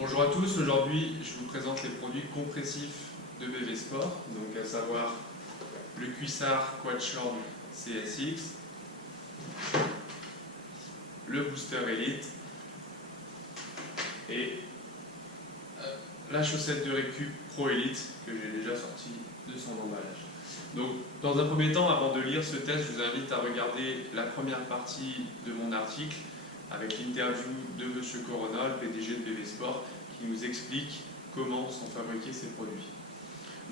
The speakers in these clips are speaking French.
Bonjour à tous, aujourd'hui je vous présente les produits compressifs de BV Sport, donc à savoir le Cuissard Quadshorn CSX, le Booster Elite et la chaussette de récup Pro Elite que j'ai déjà sortie de son emballage. Donc dans un premier temps, avant de lire ce test, je vous invite à regarder la première partie de mon article avec l'interview de M. Corona, le PDG de BV Sport, qui nous explique comment sont fabriqués ces produits.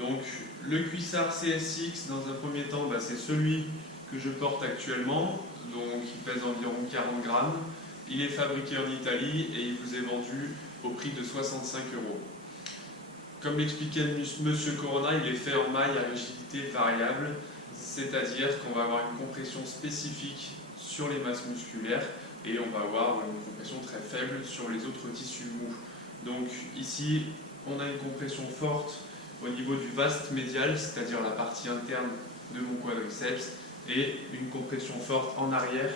Donc le Cuissard CSX, dans un premier temps, c'est celui que je porte actuellement, donc il pèse environ 40 grammes. Il est fabriqué en Italie et il vous est vendu au prix de 65 €. Comme l'expliquait M. Corona, il est fait en maille à rigidité variable, c'est-à-dire qu'on va avoir une compression spécifique sur les masses musculaires et on va avoir une compression très faible sur les autres tissus mous. Donc ici, on a une compression forte au niveau du vaste médial, c'est-à-dire la partie interne de mon quadriceps, et une compression forte en arrière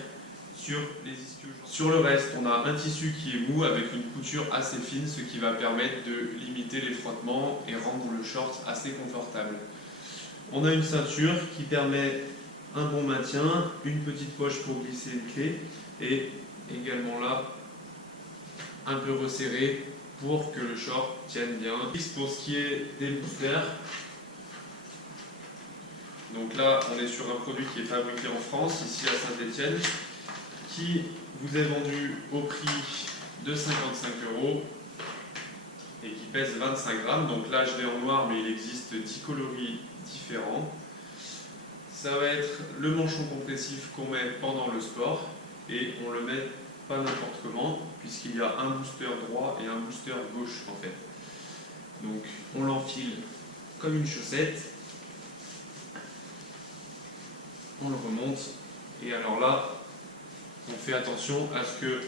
sur les ischio-jambiers. Sur le reste, on a un tissu qui est mou avec une couture assez fine, ce qui va permettre de limiter les frottements et rendre le short assez confortable. On a une ceinture qui permet un bon maintien, une petite poche pour glisser une clé et également là un peu resserré pour que le short tienne bien. Pour ce qui est des boosters, donc là on est sur un produit qui est fabriqué en France, ici à Saint-Étienne, qui vous est vendu au prix de 55 € et qui pèse 25 grammes. Donc là je l'ai en noir, mais il existe 10 coloris différents. Ça va être le manchon compressif qu'on met pendant le sport et on le met pas n'importe comment puisqu'il y a un booster droit et un booster gauche en fait. Donc on l'enfile comme une chaussette, on le remonte et alors là on fait attention à ce que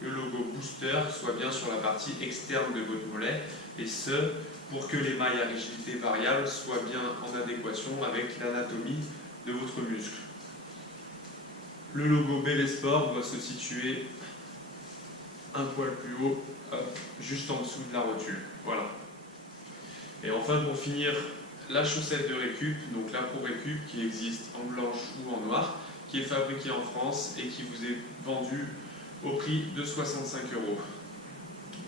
le logo booster soit bien sur la partie externe de votre mollet et ce pour que les mailles à rigidité variable soient bien en adéquation avec l'anatomie de votre muscle. Le logo BV Sport doit se situer un poil plus haut, juste en dessous de la rotule. Voilà. Et enfin, pour finir, la chaussette de récup, donc la Pro Récup, qui existe en blanche ou en noir, qui est fabriquée en France et qui vous est vendue au prix de 65 €.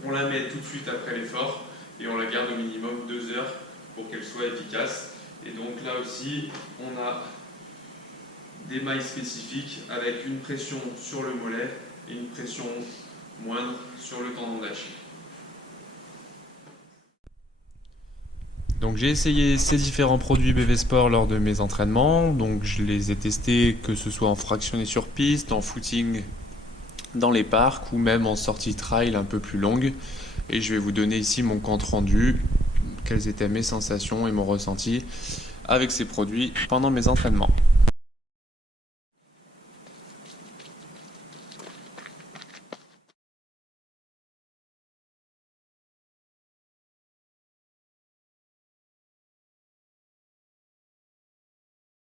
On la met tout de suite après l'effort et on la garde au minimum 2 heures pour qu'elle soit efficace. Et donc là aussi, on a des mailles spécifiques avec une pression sur le mollet et une pression moindre sur le tendon d'Achille. Donc j'ai essayé ces différents produits BV Sport lors de mes entraînements. Donc je les ai testés que ce soit en fractionné sur piste, en footing dans les parcs ou même en sortie trail un peu plus longue. Et je vais vous donner ici mon compte rendu, quelles étaient mes sensations et mon ressenti avec ces produits pendant mes entraînements.